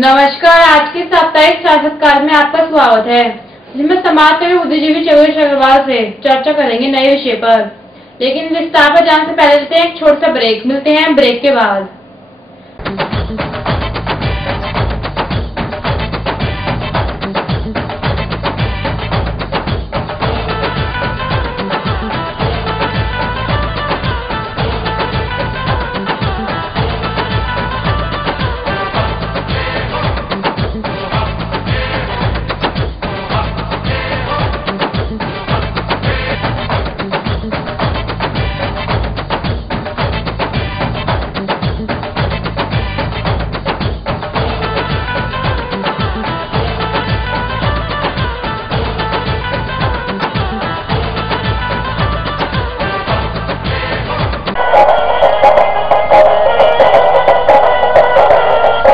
नमस्कार। आज के साप्ताहिक साक्षात्कार में आपका स्वागत है, जिसमें समाज सेवी बुद्धिजीवी चौधरी अग्रवाल से चर्चा करेंगे नए विषय पर। लेकिन विस्तार पर जाने से पहले लेते हैं एक छोटा सा ब्रेक। मिलते हैं ब्रेक के बाद।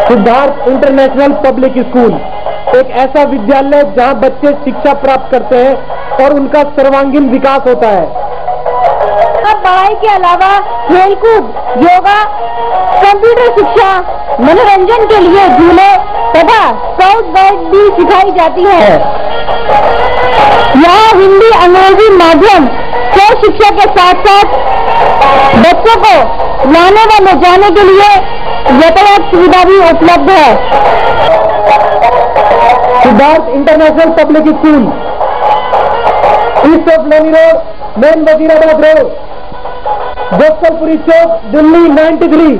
सिद्धार्थ इंटरनेशनल पब्लिक स्कूल एक ऐसा विद्यालय जहां बच्चे शिक्षा प्राप्त करते हैं और उनका सर्वांगीण विकास होता है। अब पढ़ाई के अलावा खेलकूद, योगा, कंप्यूटर शिक्षा, मनोरंजन के लिए झूले तथा स्काउट गाइड भी सिखाई जाती है। यहाँ हिंदी, अंग्रेजी माध्यम से शिक्षा के साथ साथ बच्चों को लाने व ले जाने के लिए यातायात सुविधा भी उपलब्ध है। Siddharth international public school, east of लेनी road, main Wazirabad road, Gopalpuri chowk, Delhi 93।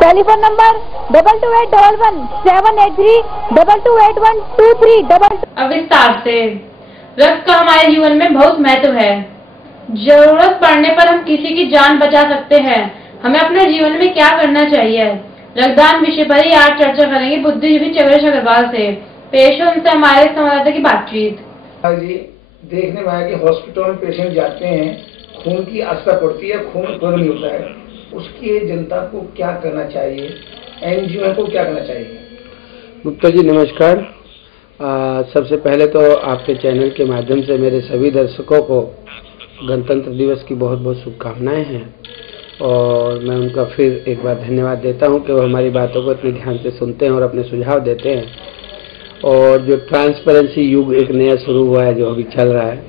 Telephone number 2281178322812322। अब विस्तार से। रक्त का हमारे जीवन में बहुत महत्व है। जरूरत पड़ने पर हम किसी की जान बचा सकते हैं। हमें अपने जीवन में क्या करना चाहिए, रक्तदान विषय पर ही आज चर्चा करेंगे बुद्धिजीवी चौधरी अग्रवाल से। पेश है उनसे हमारे संवाददाता की बातचीत। जी, देखने में आया कि हॉस्पिटल में पेशेंट जाते हैं, खून की आवश्यकता पड़ती है, खून उत्पन्न नहीं होता है, उसकी जनता को क्या करना चाहिए, एनजीओ को क्या करना चाहिए? गुप्ता जी नमस्कार। सबसे पहले तो आपके चैनल के माध्यम से मेरे सभी दर्शकों को गणतंत्र दिवस की बहुत बहुत शुभकामनाएं हैं और मैं उनका फिर एक बार धन्यवाद देता हूं कि वो हमारी बातों को इतने ध्यान से सुनते हैं और अपने सुझाव देते हैं। और जो ट्रांसपेरेंसी युग एक नया शुरू हुआ है, जो अभी चल रहा है,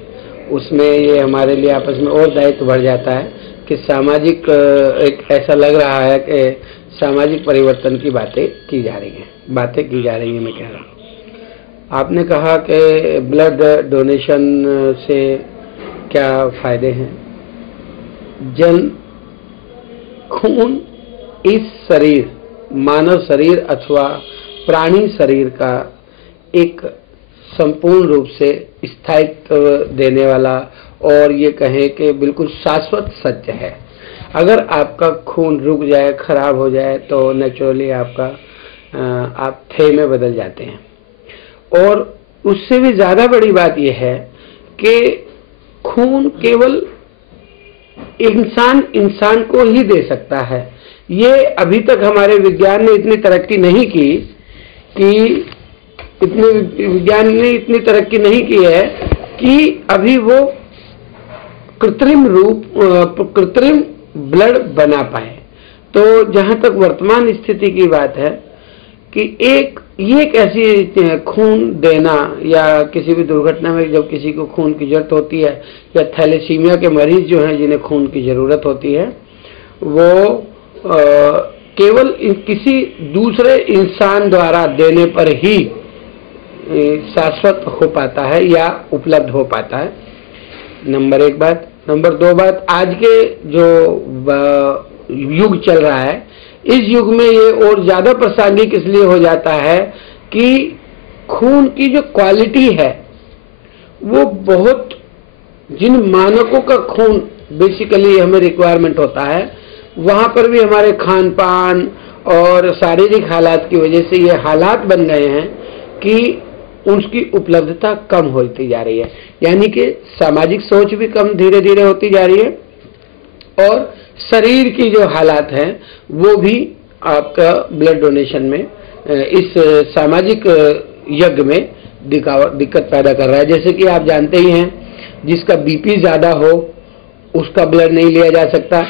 उसमें ये हमारे लिए आपस में और दायित्व बढ़ जाता है कि सामाजिक एक ऐसा लग रहा है कि सामाजिक परिवर्तन की बातें की जा रही हैं मैं कह रहा हूँ। आपने कहा कि ब्लड डोनेशन से क्या फायदे हैं। खून इस शरीर, मानव शरीर अथवा प्राणी शरीर का एक संपूर्ण रूप से स्थायित्व देने वाला और ये कहें कि बिल्कुल शाश्वत सत्य है। अगर आपका खून रुक जाए, खराब हो जाए, तो नेचुरली आप थे में बदल जाते हैं। और उससे भी ज्यादा बड़ी बात यह है कि खून केवल इंसान को ही दे सकता है। ये अभी तक हमारे विज्ञान ने इतनी तरक्की नहीं की है कि अभी वो कृत्रिम ब्लड बना पाए। तो जहां तक वर्तमान स्थिति की बात है कि ये एक ऐसी खून देना या किसी भी दुर्घटना में जब किसी को खून की जरूरत होती है, या थैलेसीमिया के मरीज जो हैं जिन्हें खून की जरूरत होती है, वो केवल किसी दूसरे इंसान द्वारा देने पर ही शाश्वत हो पाता है या उपलब्ध हो पाता है। नंबर एक बात। नंबर दो बात, आज के जो युग चल रहा है, इस युग में ये और ज्यादा प्रासंगिक इसलिए हो जाता है कि खून की जो क्वालिटी है वो बहुत, जिन मानकों का खून बेसिकली हमें रिक्वायरमेंट होता है, वहां पर भी हमारे खान पान और शारीरिक हालात की वजह से ये हालात बन गए हैं कि उसकी उपलब्धता कम होती जा रही है। यानी कि सामाजिक सोच भी कम धीरे धीरे होती जा रही है और शरीर की जो हालात हैं वो भी आपका ब्लड डोनेशन में इस सामाजिक यज्ञ में दिक्कत पैदा कर रहा है। जैसे कि आप जानते ही हैं जिसका बीपी ज्यादा हो उसका ब्लड नहीं लिया जा सकता,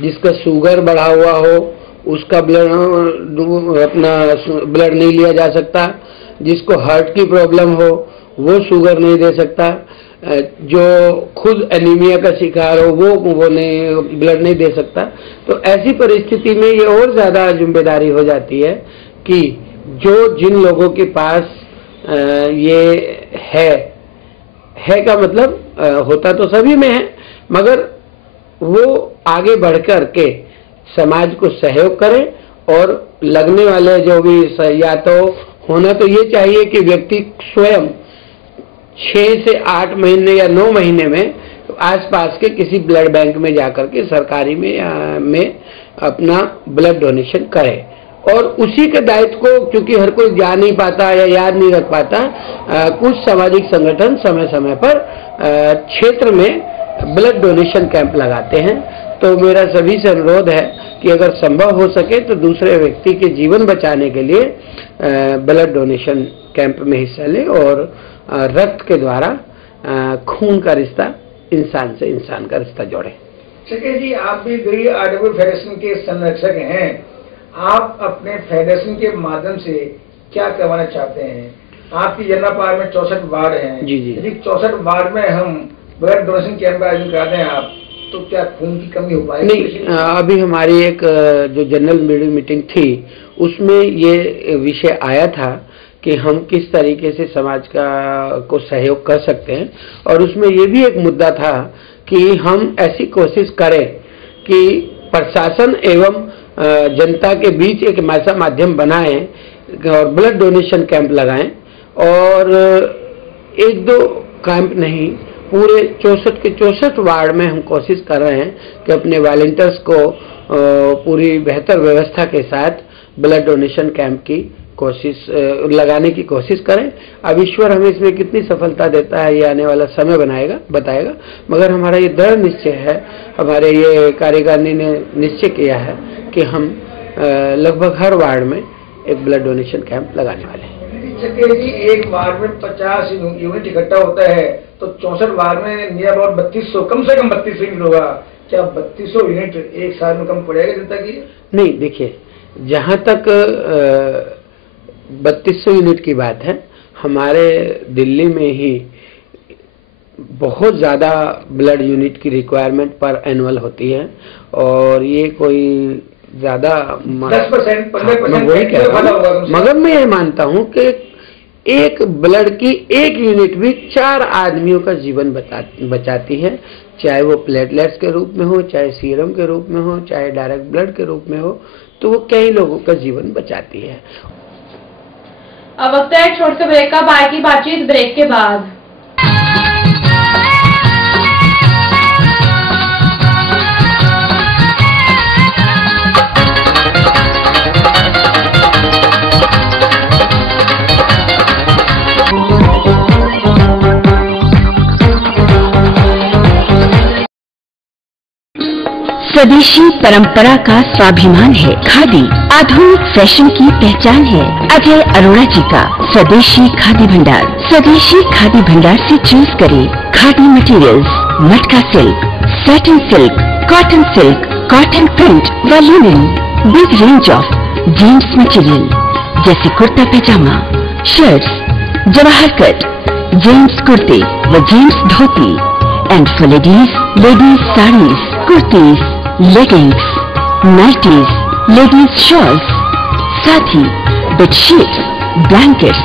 जिसका शुगर बढ़ा हुआ हो उसका ब्लड नहीं लिया जा सकता, जिसको हार्ट की प्रॉब्लम हो वो शुगर नहीं दे सकता, जो खुद एनीमिया का शिकार हो वो नहीं ब्लड नहीं दे सकता। तो ऐसी परिस्थिति में ये और ज्यादा जिम्मेदारी हो जाती है कि जो जिन लोगों के पास ये है का मतलब होता तो सभी में है, मगर वो आगे बढ़कर के समाज को सहयोग करें और लगने वाले जो भी या तो होना तो ये चाहिए कि व्यक्ति स्वयं 6 से 8 महीने या 9 महीने में आसपास के किसी ब्लड बैंक में जाकर के सरकारी में अपना ब्लड डोनेशन करे। और उसी के दायित्व को क्योंकि हर कोई जा नहीं पाता या याद नहीं रख पाता, कुछ सामाजिक संगठन समय समय पर क्षेत्र में ब्लड डोनेशन कैंप लगाते हैं। तो मेरा सभी से अनुरोध है कि अगर संभव हो सके तो दूसरे व्यक्ति के जीवन बचाने के लिए ब्लड डोनेशन कैंप में हिस्सा लें और रक्त के द्वारा खून का रिश्ता इंसान से इंसान का रिश्ता जोड़े। शकील जी, आप भी दिल्ली आरडब्ल्यू फेडरेशन के संरक्षक हैं, आप अपने फेडरेशन के माध्यम से क्या करवाना चाहते हैं? आपकी जनपाल में 64 वार्ड हैं। जी जी। यदि 64 वार्ड में हम ब्लड डोनेशन कैंप का आयोजन कराते हैं आप, तो क्या खून की कमी हो पाएगी? नहीं, अभी हमारी एक जो जनरल मीटिंग थी उसमें ये विषय आया था कि हम किस तरीके से समाज को सहयोग कर सकते हैं, और उसमें ये भी एक मुद्दा था कि हम ऐसी कोशिश करें कि प्रशासन एवं जनता के बीच एक ऐसा माध्यम बनाएं और ब्लड डोनेशन कैंप लगाएं, और 1-2 कैंप नहीं, पूरे 64 के 64 वार्ड में हम कोशिश कर रहे हैं कि अपने वॉलंटियर्स को पूरी बेहतर व्यवस्था के साथ ब्लड डोनेशन कैंप की कोशिश लगाने की कोशिश करें। अब ईश्वर हमें इसमें कितनी सफलता देता है ये आने वाला समय बताएगा, मगर हमारा ये दृढ़ निश्चय है, हमारे ये कार्यकारिणी ने निश्चय किया है कि हम लगभग हर वार्ड में एक ब्लड डोनेशन कैंप लगाने वाले हैं। शकील जी, एक वार्ड में 50 यूनिट इकट्ठा होता है तो 64 वार्ड में नियर अबाउट 3200, कम से कम 3200 यूनिट होगा। क्या 3200 यूनिट एक साल में कम पड़ेगा जनता की? नहीं, देखिए, जहां तक 3200 यूनिट की बात है, हमारे दिल्ली में ही बहुत ज़्यादा ब्लड यूनिट की रिक्वायरमेंट पर एनुअल होती है, और ये कोई ज़्यादा 10%, 15% वही कह रहा हूँ, मगर मैं ये मानता हूँ कि एक ब्लड की 1 यूनिट भी 4 आदमियों का जीवन बचाती है, चाहे वो प्लेटलेट्स के रूप में हो, चाहे सीरम के रूप में हो, चाहे डायरेक्ट ब्लड के रूप में हो, तो वो कई लोगों का जीवन बचाती है। अब वक्त है छोटे से ब्रेक का, बाकी बातचीत ब्रेक के बाद। स्वदेशी परंपरा का स्वाभिमान है। खादी आधुनिक फैशन की पहचान है। अजय अरोड़ा जी का स्वदेशी खादी भंडार। स्वदेशी खादी भंडार से चूज करें khadi materials, matka silk, satin silk, cotton print व linen. Big range of gents material जैसे kurta pyjama, shirts, Jawahar cut, gents कुर्ते व gents dhoti, and for ladies saris, kurtis, leggings, nighties, ladies shawls, साथ ही बेडशीट्स, ब्लैंकेट्स,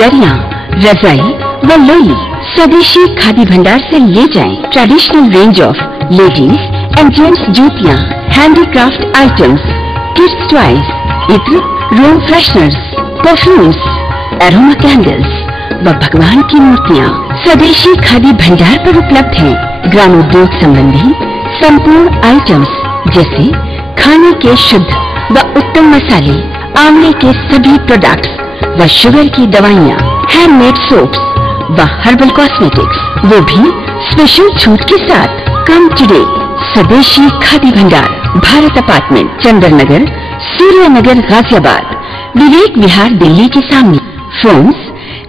दरिया, रजाई व लोई स्वदेशी खादी भंडार से ले जाएं। Traditional range of ladies and gents जूतियां, हैंडीक्राफ्ट आइटम्स, किड्स टॉयज, इत्र, room fresheners, perfumes, aroma candles व भगवान की मूर्तियां स्वदेशी खादी भंडार पर उपलब्ध हैं। ग्रामोद्योग संबंधी संपूर्ण आइटम्स जैसे खाने के शुद्ध व उत्तम मसाले, आंवले के सभी प्रोडक्ट्स व शुगर की दवाइयाँ, हैंडमेड सोप्स व हर्बल कॉस्मेटिक्स, वो भी स्पेशल छूट के साथ। कम टुडे स्वदेशी खादी भंडार, भारत अपार्टमेंट, चंदन नगर, सूर्य नगर, गाजियाबाद, विवेक विहार, दिल्ली के सामने। Phones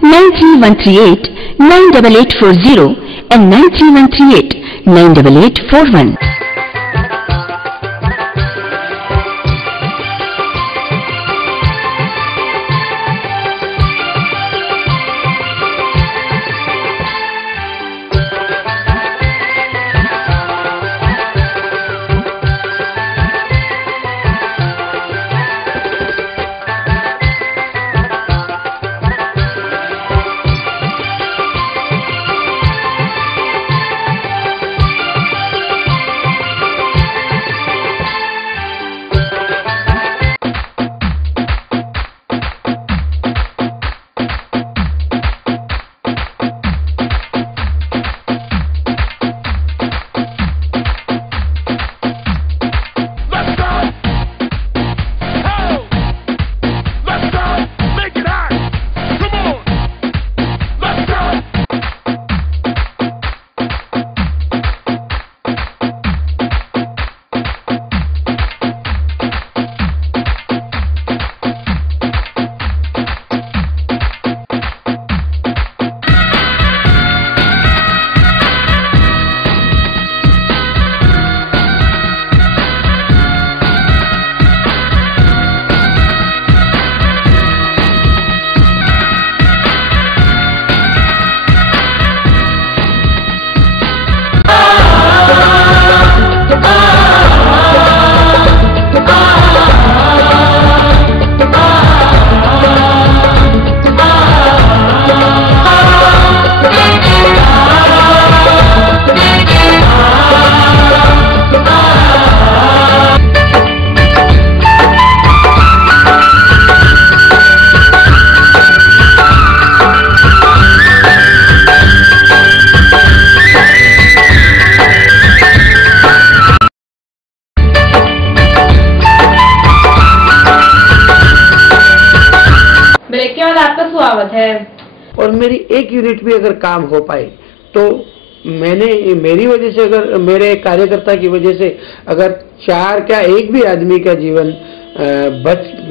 9338 98840 and 93138 98841. स्वागत है। और मेरी एक यूनिट भी अगर काम हो पाए तो मेरी वजह से, अगर मेरे कार्यकर्ता की वजह से अगर 4 क्या 1 भी आदमी का जीवन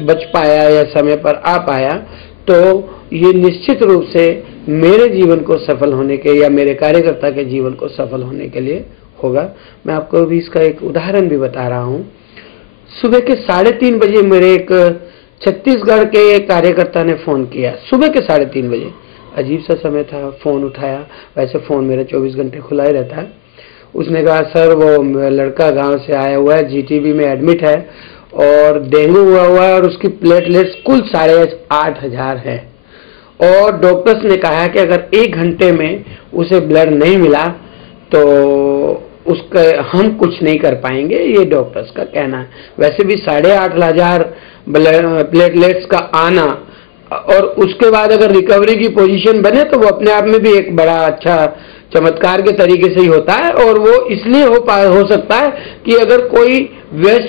बच पाया या समय पर आ पाया, तो ये निश्चित रूप से मेरे जीवन को सफल होने के या मेरे कार्यकर्ता के जीवन को सफल होने के लिए होगा। मैं आपको अभी इसका एक उदाहरण भी बता रहा हूँ। सुबह के 3:30 बजे मेरे एक छत्तीसगढ़ के कार्यकर्ता ने फोन किया, सुबह के 3:30 बजे। अजीब सा समय था, फोन उठाया। वैसे फोन मेरा 24 घंटे खुला ही रहता है। उसने कहा, सर वो लड़का गांव से आया हुआ है, जीटीबी में एडमिट है और डेंगू हुआ है और उसकी प्लेटलेट्स कुल 8,500 है और डॉक्टर्स ने कहा कि अगर 1 घंटे में उसे ब्लड नहीं मिला तो उसका हम कुछ नहीं कर पाएंगे, ये डॉक्टर्स का कहना है। वैसे भी 8,500 प्लेटलेट्स का आना और उसके बाद अगर रिकवरी की पोजीशन बने तो वो अपने आप में भी एक बड़ा अच्छा चमत्कार के तरीके से ही होता है। और वो इसलिए हो सकता है कि अगर कोई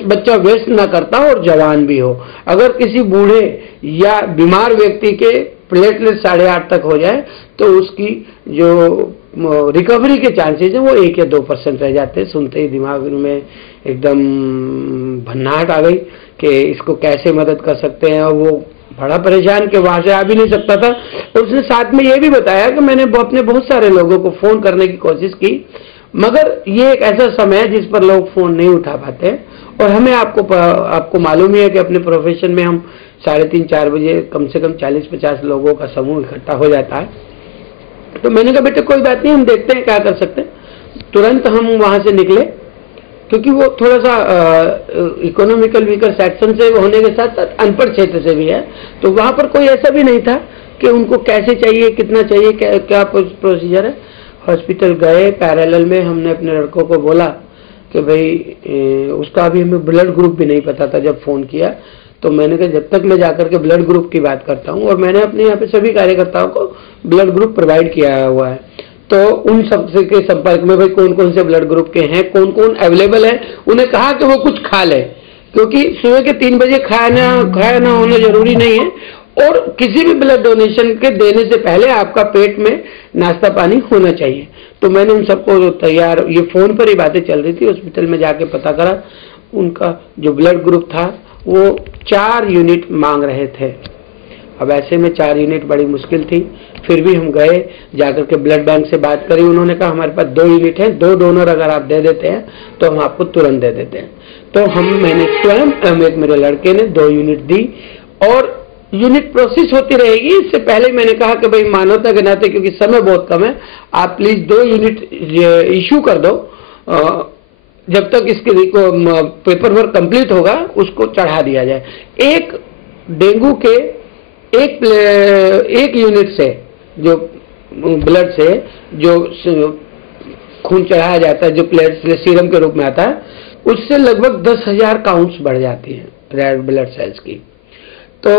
बच्चा वेस्ट ना करता हो और जवान भी हो। अगर किसी बूढ़े या बीमार व्यक्ति के प्लेटलेट 8.5 तक हो जाए तो उसकी जो रिकवरी के चांसेस हैं वो 1 या 2% रह जाते हैं। सुनते ही दिमाग में एकदम भन्नाहट आ गई कि इसको कैसे मदद कर सकते हैं। और वो बड़ा परेशान कि वहां से आ भी नहीं सकता था। और उसने साथ में ये भी बताया कि मैंने अपने बहुत सारे लोगों को फोन करने की कोशिश की, मगर ये एक ऐसा समय है जिस पर लोग फोन नहीं उठा पाते। और हमें आपको मालूम ही है कि अपने प्रोफेशन में हम 3:30-4 बजे कम से कम 40-50 लोगों का समूह इकट्ठा हो जाता है। तो मैंने कहा, बेटे कोई बात नहीं, हम देखते हैं क्या कर सकते हैं। तुरंत हम वहां से निकले, क्योंकि वो थोड़ा सा इकोनॉमिकल वीकर सेक्शन से होने के साथ साथ अनपढ़ क्षेत्र से भी है। तो वहां पर कोई ऐसा भी नहीं था कि उनको कैसे चाहिए, कितना चाहिए, क्या प्रोसीजर है। हॉस्पिटल गए, पैरेलल में हमने अपने लड़कों को बोला कि भाई उसका अभी हमें ब्लड ग्रुप भी नहीं पता था जब फोन किया। तो मैंने कहा जब तक मैं जाकर के ब्लड ग्रुप की बात करता हूँ, और मैंने अपने यहाँ पे सभी कार्यकर्ताओं को ब्लड ग्रुप प्रोवाइड किया हुआ है। तो उन सब के संपर्क में भाई कौन कौन से ब्लड ग्रुप के हैं, कौन कौन अवेलेबल है, उन्हें कहा कि वो कुछ खा ले, क्योंकि सुबह के 3 बजे खाया ना होना जरूरी नहीं है। और किसी भी ब्लड डोनेशन के देने से पहले आपका पेट में नाश्ता पानी होना चाहिए। तो मैंने उन सबको तैयार, ये फोन पर ही बातें चल रही थी, हॉस्पिटल में जाके पता करा, उनका जो ब्लड ग्रुप था वो 4 यूनिट मांग रहे थे। अब ऐसे में 4 यूनिट बड़ी मुश्किल थी, फिर भी हम गए, जाकर के ब्लड बैंक से बात करी। उन्होंने कहा हमारे पास 2 यूनिट हैं, 2 डोनर अगर आप दे देते हैं तो हम आपको तुरंत दे देते हैं। तो मैंने स्वयं एक मेरे लड़के ने 2 यूनिट दी और यूनिट प्रोसेस होती रहेगी। इससे पहले मैंने कहा कि भाई मानवता के नाते, क्योंकि समय बहुत कम है, आप प्लीज 2 यूनिट इशू कर दो, जब तक इसके पेपर वर्क कंप्लीट होगा उसको चढ़ा दिया जाए। एक डेंगू के एक यूनिट से, जो ब्लड से जो खून चढ़ाया जाता है, जो प्लेटलेट सीरम के रूप में आता है, उससे लगभग 10,000 काउंट्स बढ़ जाती हैं रेड ब्लड सेल्स की, तो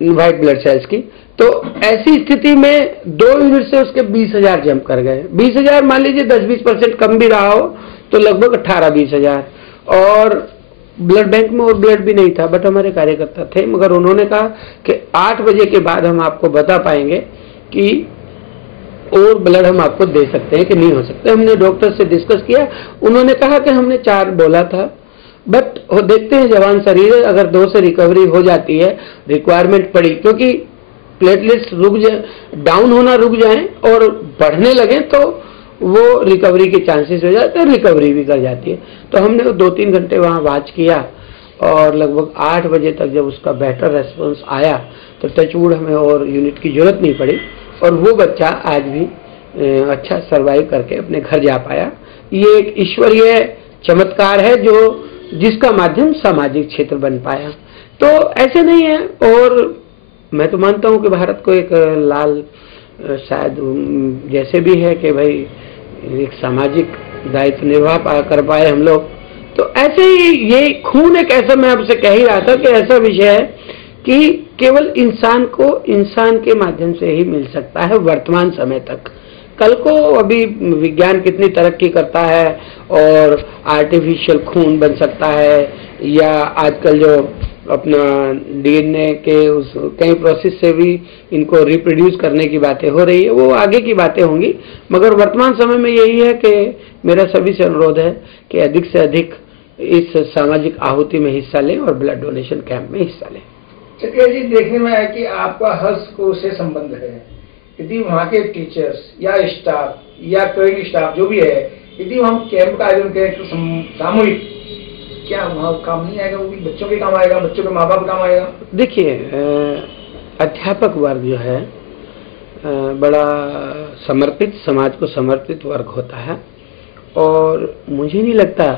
व्हाइट ब्लड सेल्स की। तो ऐसी स्थिति में 2 यूनिट से उसके 20,000 जंप कर गए। 20,000 मान लीजिए 10-20% कम भी रहा हो तो लगभग 18-20,000। और ब्लड बैंक में और ब्लड भी नहीं था, बट हमारे कार्यकर्ता थे, मगर उन्होंने कहा कि 8 बजे के बाद हम आपको बता पाएंगे कि और ब्लड हम आपको दे सकते हैं कि नहीं हो सकते। हमने डॉक्टर से डिस्कस किया, उन्होंने कहा कि हमने 4 बोला था, बट देखते हैं, जवान शरीर है, अगर 2 से रिकवरी हो जाती है, रिक्वायरमेंट पड़ी, क्योंकि प्लेटलेट्स डाउन होना रुक जाएं और बढ़ने लगे तो वो रिकवरी के चांसेस हो जाते हैं, रिकवरी भी कर जाती है। तो हमने 2-3 घंटे वहाँ वॉच किया और लगभग 8 बजे तक जब उसका बेटर रेस्पॉन्स आया तो टचवुड हमें और यूनिट की जरूरत नहीं पड़ी और वो बच्चा आज भी अच्छा सर्वाइव करके अपने घर जा पाया। ये एक ईश्वरीय चमत्कार है जो जिसका माध्यम सामाजिक क्षेत्र बन पाया। तो ऐसे नहीं है, और मैं तो मानता हूं कि भारत को एक लाल शायद जैसे भी है कि भाई एक सामाजिक दायित्व निर्वाह कर पाए हम लोग। तो ऐसे ही ये खून एक ऐसा, मैं आपसे कह ही रहा था कि ऐसा विषय है कि केवल इंसान को इंसान के माध्यम से ही मिल सकता है वर्तमान समय तक। कल को अभी विज्ञान कितनी तरक्की करता है और आर्टिफिशियल खून बन सकता है, या आजकल जो अपना डीएनए के उस कई प्रोसेस से भी इनको रिप्रोड्यूस करने की बातें हो रही है, वो आगे की बातें होंगी। मगर वर्तमान समय में यही है कि मेरा सभी से अनुरोध है कि अधिक से अधिक इस सामाजिक आहुति में हिस्सा लें और ब्लड डोनेशन कैंप में हिस्सा लें। चक्रिया जी, देखने में आया कि आपका हर स्कूल से संबंध है। यदि वहाँ के टीचर्स या स्टाफ या कोई स्टाफ जो भी है, यदि हम कैंप का आयोजन करें तो सामूहिक, क्या वहाँ काम नहीं आएगा? वो भी बच्चों के काम आएगा, बच्चों के माँ बाप के काम आएगा। देखिए, अध्यापक वर्ग जो है बड़ा समर्पित, समाज को समर्पित वर्ग होता है, और मुझे नहीं लगता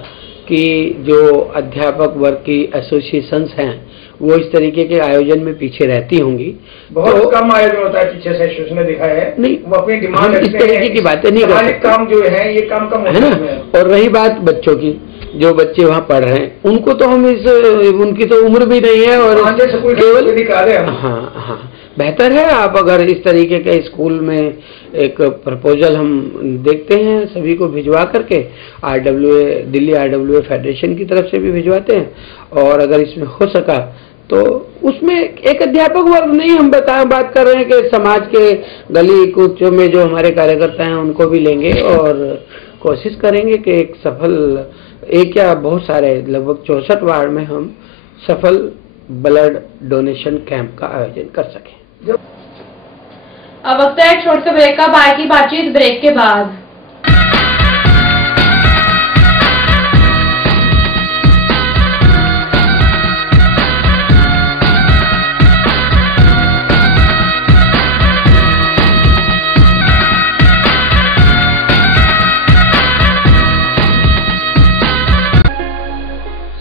कि जो अध्यापक वर्ग की एसोसिएशंस हैं वो इस तरीके के आयोजन में पीछे रहती होंगी। बहुत तो कम आयोजन होता है, टीचर्स एसोसिएशन ने देखा है। नहीं, वो अपनी डिमांड इस तरीके की बातें नहीं करते। काम जो है ये काम कम है ना। और रही बात बच्चों की, जो बच्चे वहाँ पढ़ रहे हैं उनको तो हम उनकी तो उम्र भी नहीं है और केवल हाँ बेहतर है आप अगर इस तरीके के स्कूल में एक प्रपोजल हम देखते हैं, सभी को भिजवा करके दिल्ली RWA फेडरेशन की तरफ से भी भिजवाते हैं, और अगर इसमें हो सका तो उसमें एक अध्यापक वर्ग नहीं, हम बात कर रहे हैं कि समाज के गली कूचों में जो हमारे कार्यकर्ता हैं उनको भी लेंगे और कोशिश करेंगे कि एक सफल, एक या बहुत सारे लगभग 64 वार्ड में हम सफल ब्लड डोनेशन कैंप का आयोजन कर सकें। अब वक्त है एक छोटे से ब्रेक का, बाकी बातचीत ब्रेक के बाद।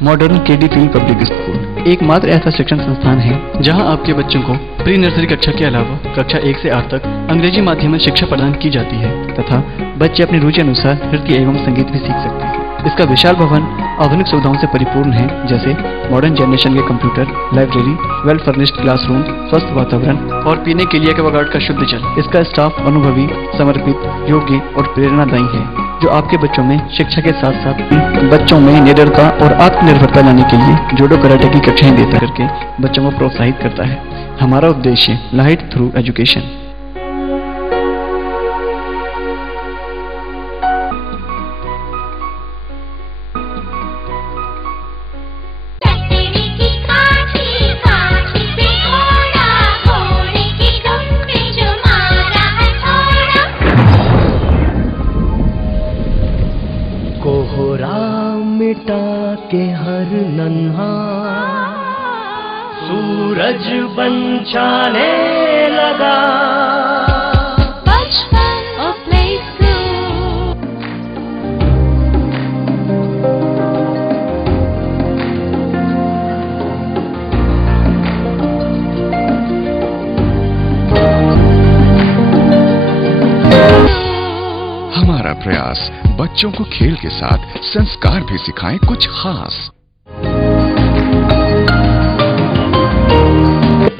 Modern KD field public school एकमात्र ऐसा शिक्षण संस्थान है जहां आपके बच्चों को प्री नर्सरी कक्षा के अलावा कक्षा 1 से 8 तक अंग्रेजी माध्यम में शिक्षा प्रदान की जाती है तथा बच्चे अपनी रुचि अनुसार नृत्य एवं संगीत भी सीख सकते हैं। इसका विशाल भवन आधुनिक सुविधाओं से परिपूर्ण है, जैसे मॉडर्न जनरेशन के computer, library, well furnished classroom, स्वस्थ वातावरण और पीने के लिए एक्वागार्ड का शुद्ध जल। इसका स्टाफ अनुभवी, समर्पित, योग्य और प्रेरणादायी है, जो आपके बच्चों में शिक्षा के साथ साथ बच्चों में निडरता और आत्मनिर्भरता लाने के लिए जूडो कराटे की कक्षाएं देता करके बच्चों को प्रोत्साहित करता है। हमारा उद्देश्य लाइट थ्रू एजुकेशन। मिटा के हर नन्हा सूरज बन जाने लगा। हमारा प्रयास बच्चों को खेल के साथ संस्कार भी सिखाएं कुछ खास।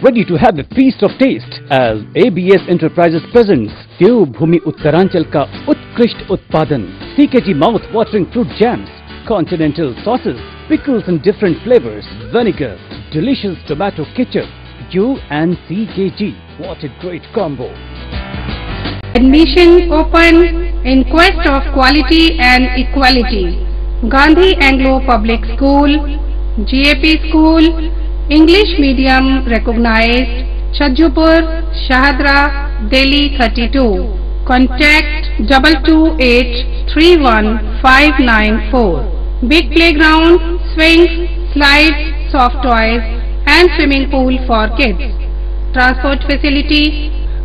Ready to have a feast of taste as ABS Enterprises presents देवभूमि उत्तरांचल का उत्कृष्ट उत्पादन CKG mouth watering fruit jams, continental sauces, pickles in different flavors, vinegar, delicious tomato ketchup, you and CKG. What a great combo! Admission open in quest of quality and equality. Gandhi Anglo Public School, GAP School, English Medium recognized, Chajjupur, Shahadra, Delhi 32. Contact 228-31-594. Big playground, swings, slides, soft toys and swimming pool for kids. Transport facility,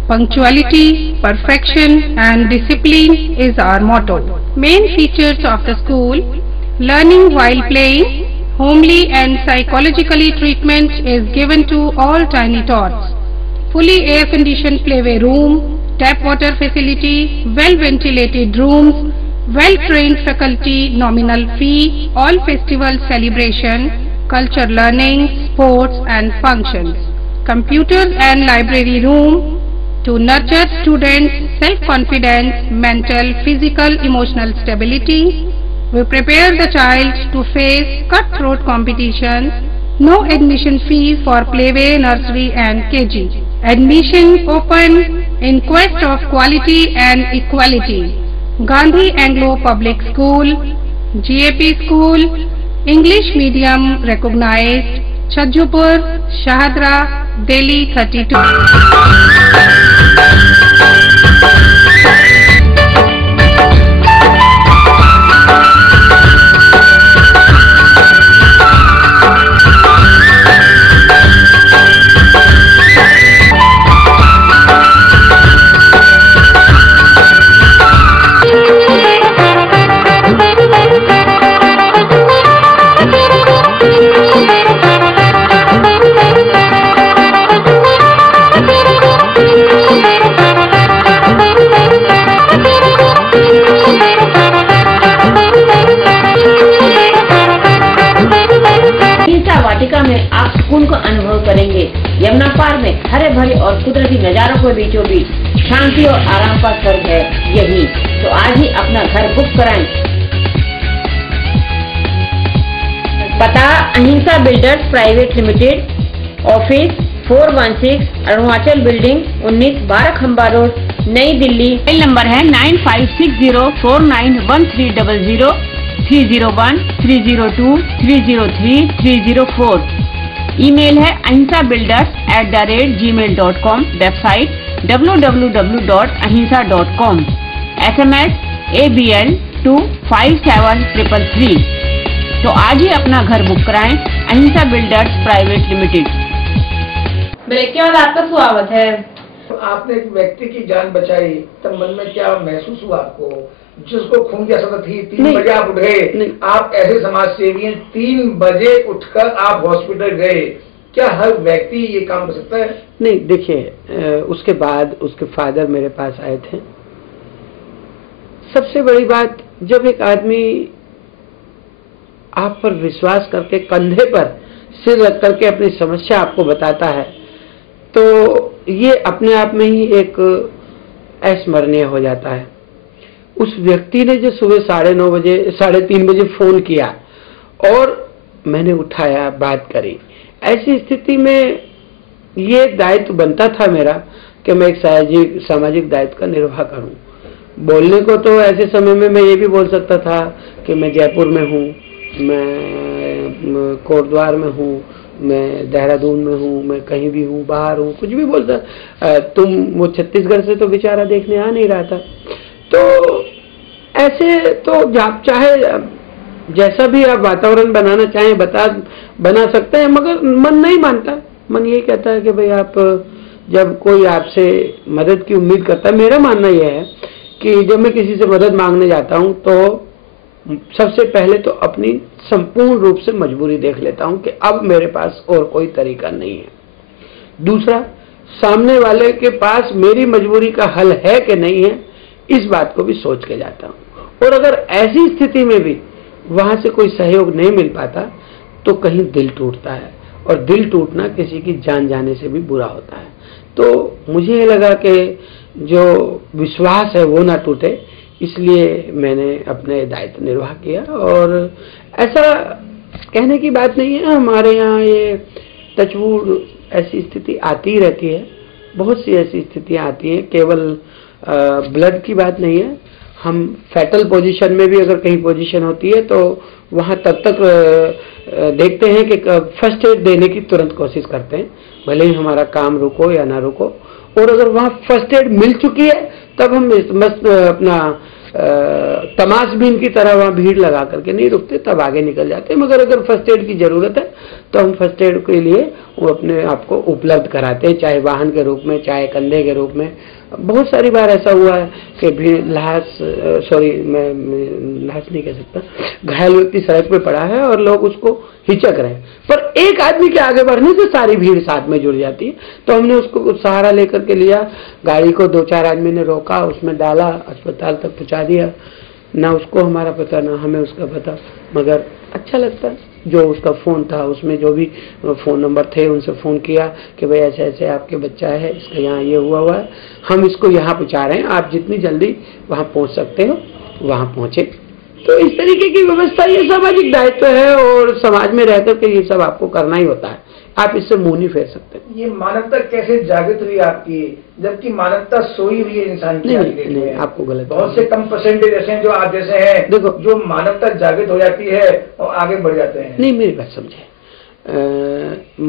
punctuality, perfection and discipline is our motto. Main features of the school: learning while playing, homely and psychologically treatment is given to all tiny tots. Fully air-conditioned playway room, tap water facility, well-ventilated rooms, well-trained faculty, nominal fee, all festival celebration, culture learning, sports and functions. Computers and library room to nurture students' self-confidence, mental, physical, emotional stability. We prepare the child to face cutthroat competition. No admission fee for playway, nursery and KG. Admission open in quest of quality and equality. Gandhi Anglo Public School, GAP School, English Medium recognized, Chajjupur, Shahadra, Delhi 32. में आप सुकून को अनुभव करेंगे। यमुना पार में हरे भरे और कुदरती नजारों के बीचों बीच शांति और आराम का स्वर्ग है यही। तो आज ही अपना घर बुक कराएं। पता अहिंसा builders private limited, office 416 Arunachal building 19 12 खंबा रोड, नई दिल्ली। मोबाइल नंबर है 9560491300, 301 302 303 304। ईमेल है ahinsabuilders@gmail.com। Website www.ahinsa.com। SMS ABL 257333। तो आज ही अपना घर बुक कराएं। अहिंसा बिल्डर्स प्राइवेट लिमिटेड। ब्रेक के बाद आपका स्वागत है। आपने एक व्यक्ति की जान बचाई, तब मन में क्या महसूस हुआ आपको? जिसको खून की असर थी, 3 बजे आप उठ गए। आप ऐसे समाज सेवी हैं, 3 बजे उठकर आप हॉस्पिटल गए। क्या हर व्यक्ति ये काम कर सकता है? नहीं, देखिए, उसके बाद उसके फादर मेरे पास आए थे। सबसे बड़ी बात, जब एक आदमी आप पर विश्वास करके कंधे पर सिर रख करके अपनी समस्या आपको बताता है, तो ये अपने आप में ही एक अस्मरणीय हो जाता है। उस व्यक्ति ने जो सुबह 9:30 बजे 3:30 बजे फोन किया और मैंने उठाया, बात करी। ऐसी स्थिति में ये दायित्व बनता था मेरा कि मैं एक सामाजिक दायित्व का निर्वाह करूं। बोलने को तो ऐसे समय में मैं ये भी बोल सकता था कि मैं जयपुर में हूँ, मैं कोटद्वार में हूँ, मैं देहरादून में हूँ, मैं कहीं भी हूँ, बाहर हूँ, कुछ भी बोलता। वो छत्तीसगढ़ से तो बेचारा देखने आ नहीं रहा था। तो ऐसे तो चाहे जैसा भी आप वातावरण बनाना चाहें बना सकते हैं, मगर मन नहीं मानता। मन ये कहता है कि भाई आप जब कोई आपसे मदद की उम्मीद करता है, मेरा मानना यह है कि जब मैं किसी से मदद मांगने जाता हूं तो सबसे पहले तो अपनी संपूर्ण रूप से मजबूरी देख लेता हूं कि अब मेरे पास और कोई तरीका नहीं है। दूसरा, सामने वाले के पास मेरी मजबूरी का हल है कि नहीं है, इस बात को भी सोच के जाता हूं। और अगर ऐसी स्थिति में भी वहां से कोई सहयोग नहीं मिल पाता तो कहीं दिल टूटता है, और दिल टूटना किसी की जान जाने से भी बुरा होता है। तो मुझे ये लगा कि जो विश्वास है वो ना टूटे, इसलिए मैंने अपने दायित्व निर्वाह किया। और ऐसा कहने की बात नहीं है, हमारे यहाँ ये टचवुड ऐसी स्थिति आती रहती है, बहुत सी ऐसी स्थितियाँ आती हैं, केवल ब्लड की बात नहीं है। हम फैटल पोजीशन में भी अगर कहीं पोजीशन होती है तो वहाँ तब तक देखते हैं कि फर्स्ट एड देने की तुरंत कोशिश करते हैं, भले ही हमारा काम रुको या ना रुको। और अगर वहाँ फर्स्ट एड मिल चुकी है तब हम मस्त अपना तमाशबीन की तरह वहाँ भीड़ लगा करके नहीं रुकते, तब आगे निकल जाते हैं। मगर अगर फर्स्ट एड की जरूरत है तो हम फर्स्ट एड के लिए वो अपने आप को उपलब्ध कराते हैं, चाहे वाहन के रूप में, चाहे कंधे के रूप में। बहुत सारी बार ऐसा हुआ है कि भीड़ मैं लाश नहीं कह सकता, घायल व्यक्ति सड़क पे पड़ा है और लोग उसको हिचक रहे हैं, पर एक आदमी के आगे बढ़ने से सारी भीड़ साथ में जुड़ जाती है। तो हमने उसको सहारा लेकर के लिया, गाड़ी को 2-4 आदमी ने रोका, उसमें डाला, अस्पताल तक पहुंचा दिया। ना उसको हमारा पता ना हमें उसका पता, मगर अच्छा लगता है। जो उसका फोन था उसमें जो भी फोन नंबर थे उनसे फोन किया कि भाई ऐसे ऐसे आपके बच्चा है, इसका यहाँ ये हुआ है, हम इसको यहाँ पहुँचा रहे हैं, आप जितनी जल्दी वहाँ पहुँच सकते हो वहाँ पहुँचे। तो इस तरीके की व्यवस्था ये सामाजिक दायित्व है, और समाज में रहकर के ये सब आपको करना ही होता है, आप इससे मुंह नहीं फेर सकते। ये मानवता कैसे जागृत हुई आपकी, जबकि मानवता सोई हुई है इंसान की? नहीं, आपको गलत, बहुत से कम परसेंटेज ऐसे हैं जो आप जैसे हैं, देखो, जो मानवता जागृत हो जाती है और आगे बढ़ जाते हैं। नहीं, मेरी बात समझे,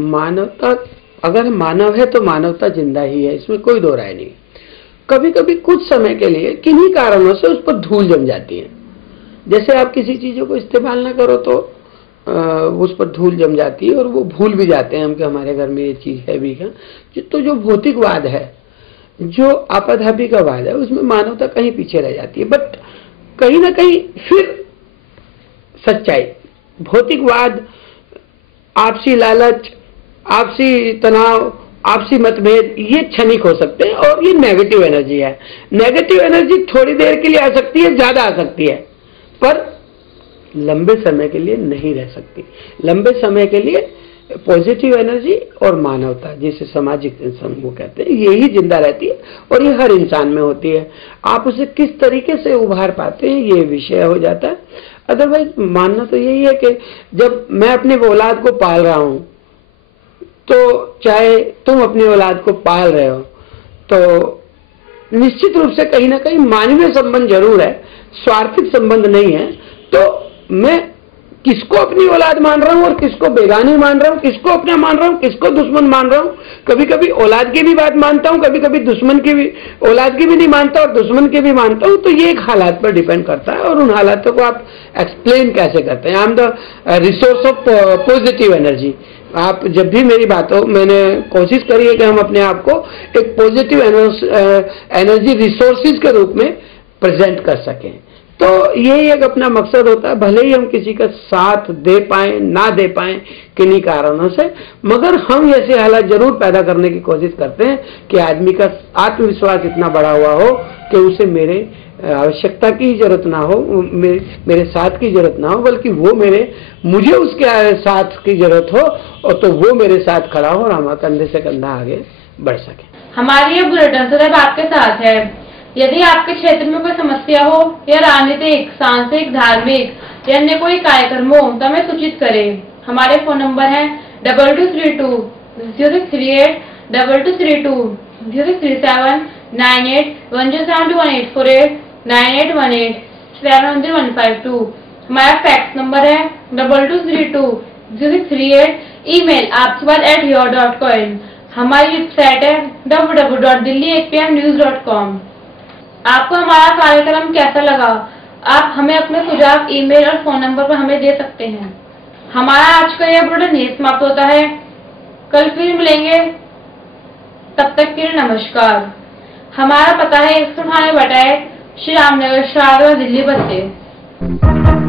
मानवता अगर मानव है तो मानवता जिंदा ही है, इसमें कोई दो राय नहीं। कभी कभी कुछ समय के लिए किन्हीं कारणों से उस पर धूल जम जाती है। जैसे आप किसी चीजों को इस्तेमाल ना करो तो उस पर धूल जम जाती है और वो भूल भी जाते हैं हम कि हमारे घर में ये चीज है भी क्या। तो जो भौतिकवाद है, जो आपाधापिकवाद है, उसमें मानवता कहीं पीछे रह जाती है। बट कहीं ना कहीं फिर सच्चाई, भौतिकवाद, आपसी लालच, आपसी तनाव, आपसी मतभेद, ये क्षणिक हो सकते हैं और ये नेगेटिव एनर्जी है। नेगेटिव एनर्जी थोड़ी देर के लिए आ सकती है, ज्यादा आ सकती है, पर लंबे समय के लिए नहीं रह सकती। लंबे समय के लिए पॉजिटिव एनर्जी और मानवता, जिसे सामाजिक वो कहते हैं, यही जिंदा रहती है और ये हर इंसान में होती है। आप उसे किस तरीके से उभार पाते हैं ये विषय हो जाता है। अदरवाइज मानना तो यही है कि जब मैं अपनी औलाद को पाल रहा हूं, तो चाहे तुम अपनी औलाद को पाल रहे हो, तो निश्चित रूप से कहीं ना कहीं मानवीय संबंध जरूर है, स्वार्थिक संबंध नहीं है। तो मैं किसको अपनी औलाद मान रहा हूं और किसको बेगानी मान रहा हूं, किसको अपना मान रहा हूं, किसको दुश्मन मान रहा हूं। कभी कभी औलाद की भी बात मानता हूं, कभी कभी दुश्मन की भी, औलाद की भी नहीं मानता और दुश्मन की भी मानता हूं। तो ये एक हालात पर डिपेंड करता है और उन हालातों को आप एक्सप्लेन कैसे करते हैं। I am the resource of positive energy. आप जब भी मेरी बात हो, मैंने कोशिश करी है कि हम अपने आप को एक पॉजिटिव एनर्जी रिसोर्सेज के रूप में प्रेजेंट कर सकें। तो यही एक अपना मकसद होता है, भले ही हम किसी का साथ दे पाएं ना दे पाएं किन्हीं कारणों से, मगर हम ऐसे हालात जरूर पैदा करने की कोशिश करते हैं कि आदमी का आत्मविश्वास इतना बढ़ा हुआ हो कि उसे मेरे आवश्यकता की जरूरत ना हो, मेरे साथ की जरूरत ना हो, बल्कि वो मुझे उसके साथ की जरूरत हो, और तो वो मेरे साथ खड़ा हो और हम कंधे से कंधा आगे बढ़ सके। हमारी ये बुलेटिन सदैव आपके साथ है। यदि आपके क्षेत्र में कोई समस्या हो या राजनीतिक, सांस्कृतिक, धार्मिक या अन्य कोई कार्यक्रम हो तो हमें सूचित करें। हमारे फोन नंबर है 2232 0638 2232 0637 98 1071 9818 70152। हमारा फैक्स नंबर है 2232 0638। Email aapkibaat@yahoo.com। हमारी वेबसाइट है www.delhi8pmnews.com। आपको हमारा कार्यक्रम कैसा लगा आप हमें अपने सुझाव ईमेल और फोन नंबर पर हमें दे सकते हैं। हमारा आज का यह बुलेटिन यहीं समाप्त होता है। कल फिर मिलेंगे, तब तक के लिए नमस्कार। हमारा पता है 198 श्री रामनगर, शाहगंज, दिल्ली 32।